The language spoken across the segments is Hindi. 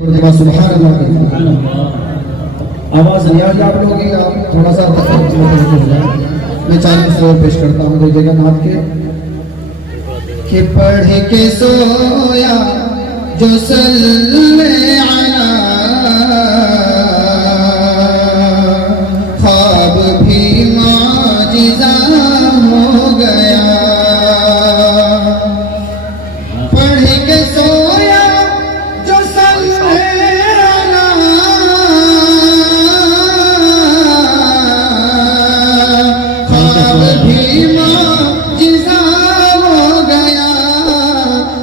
सुभान अल्लाह। आवाज नहीं आ रही आप लोगों की, आप थोड़ा सा मैं चार मसले पेश करता हूँ दो जगह नाथ के पढ़ के सोया जो सल्ले अला ख्वाब भी माजिज़ा हो गया। पढ़ के सोया जो सल्ले अला ख्वाब भी माजिज़ा हो गया।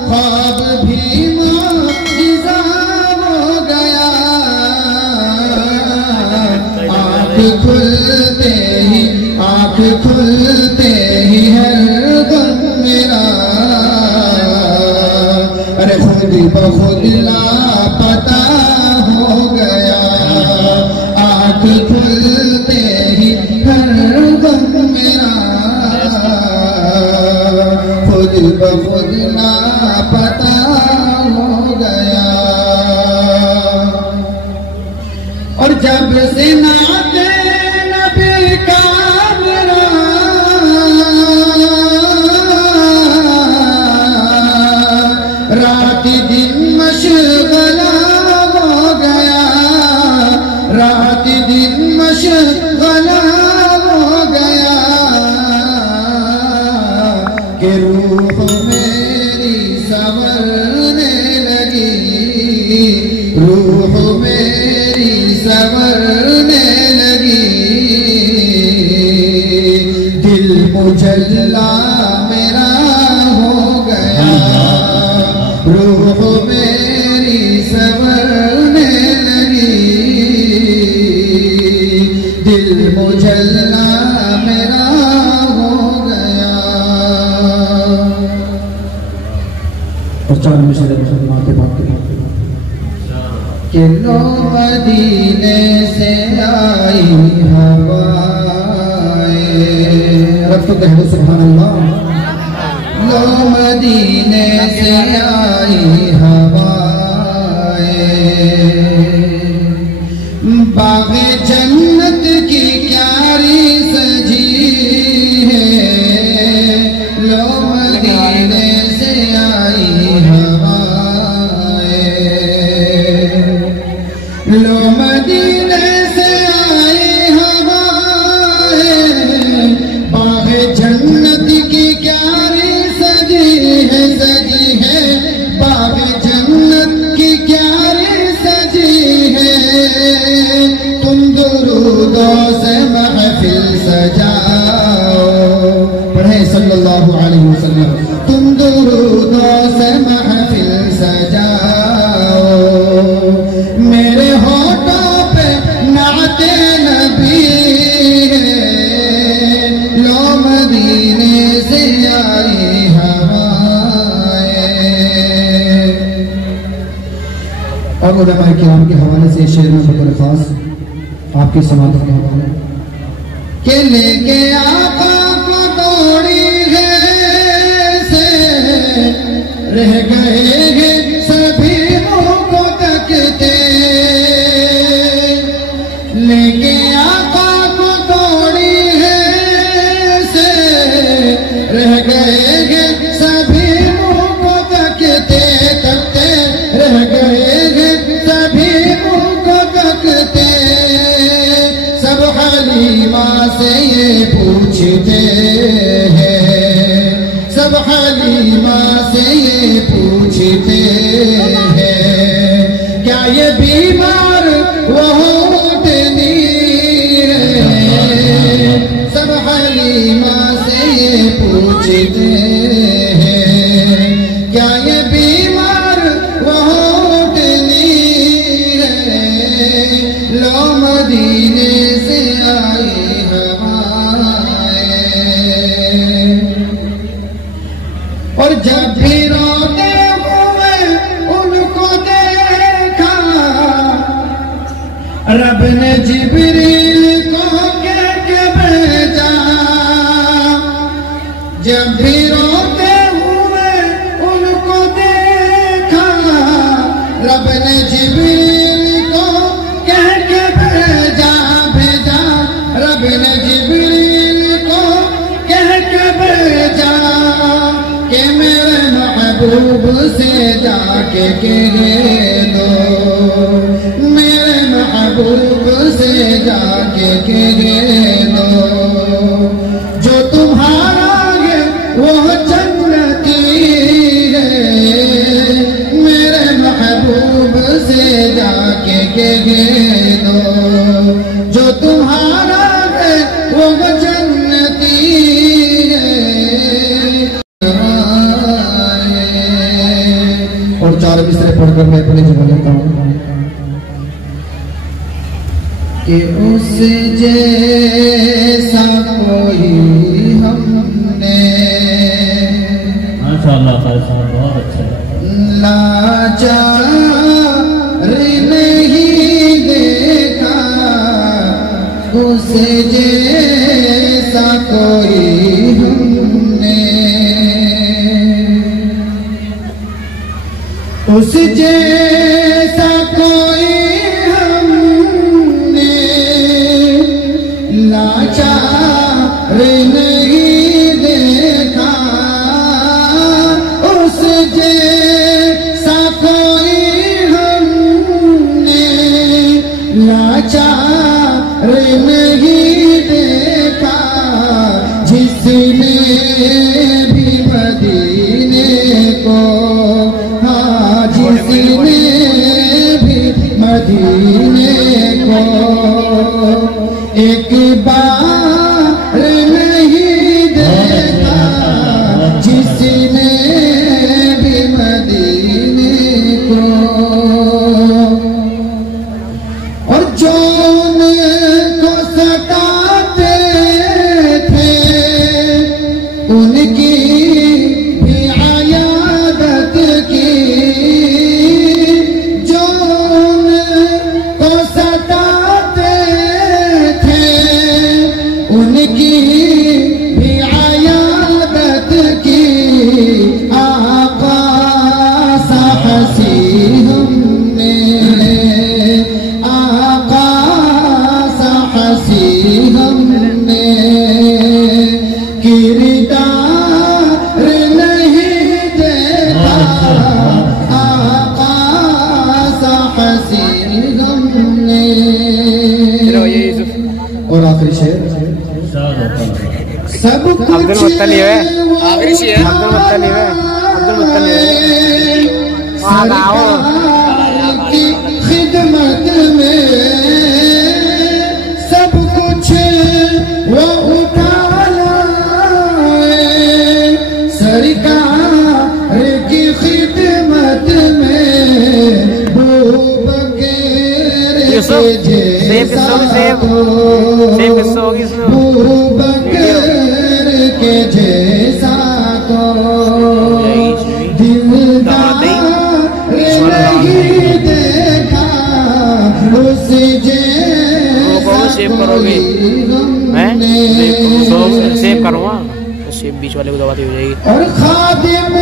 ख्वाब भी माजिज़ा हो गया। आँख खुलते ही हर गम मेरा अरे खुद बखुद लापता हो गया। आँख खुलते ही हर गम मेरा खुद बखुद लापता हो गया। और जब से नाते नबी का रात दिन मशगला हो गया। रात दिन मशगला हो गया कि रूह मेरी संवरने लगी। रूह मेरी संवरने लगी। दिल मुजल्ला मेरा हो गया। रूह मेरी संवरने लगी। दिल मुजल्ला मेरा हो गया। और चार मुसलमान के बात कि लो मदीने से आई हवाएं रब तो कह दो सुभान अल्लाह। लो मदीने से आई हवाएं बाग़े जन्नत की क्यारी सजी है। लो मदीने से आई हवाएं। लो मदीने से आई हवाएं बाग़े जन्नत की क्यारी सजी है। बाग़ जन्नत की क्यारी सजी है। तुम दुरूदों से महफिल सजाओ। पढ़े सल्लल्लाहु अलैहि वसल्लम। तुम दुरूदों से महफिल सजाओ। मेरे होठों पे नाते नबी है। लो मदीने से आई और उलमाए किराम के हवाले से शेर में बतौर खास आपकी समाअत के हवाले के लेके आका को दौड़ी है से रह गए हैं सभी मुँह को तकते। लेके आका को दौड़ी है से रह गए हैं सभी मुँह को तकते। तकते रह गए सभी मुँह को तकते। सब हलीमा से ये पूछते हैं। सब हलीमा से ये पूछते हैं क्या ये बीमार वो होटनी है। सब हलीमा से ये पूछते हैं क्या ये बीमार वो लो मदीने से आई हवाएं। और जब भी रोते हुए उनको देखा रब ने जिब्रील को के भेजा। जब भी रोते हुए उनको देखा रब ने जिब्रील जिब्रील को कह के भेजा रब ने जिब्रील को कह के भेजा कि मेरे महबूब से जाके कह दो, मेरे महबूब से जाके कह दो, जो तुम्हारा है वो जन्नती है, मेरे महबूब से जाके कह दो, जो तुम्हारा है वो जन्नती है। और 4 मिसरे पढ़कर मैं अपने जुबान लेता हूँ कि उस जैसा कोई हमने माशाअल्लाह बहुत अच्छा लाचार नहीं देखा, उस जैसा कोई हमने, उस जैसा कोई हमने लाचार नहीं देखा, उस जैसा कोई हमने लाचार नहीं देखा, जिसने भी मदीने को, जिसने भी मदीने को एक बार नहीं देखा, जिसने भी मदीने को, और जो उनको सताते थे उनकी भी आयादत की, जो उनको सताते थे उनकी भी आयादत की, आका सा हसी हमने, आका सा हसी हमने किरदार नहीं देखा, आका सा हसी हमने। और आखिरी शेर, सब कुछ आखिरी शेर की खिदमत में, सब कुछ वो उठा लाए, सरकार की खिदमत में बूबकर के जैसा को, बूबकर के जैसा को दिलदार नहीं देखा, उस जैसा कोई हमने। सेव करूँगा, सेव बीच वाले को दबाती हो जाएगी। और खादिम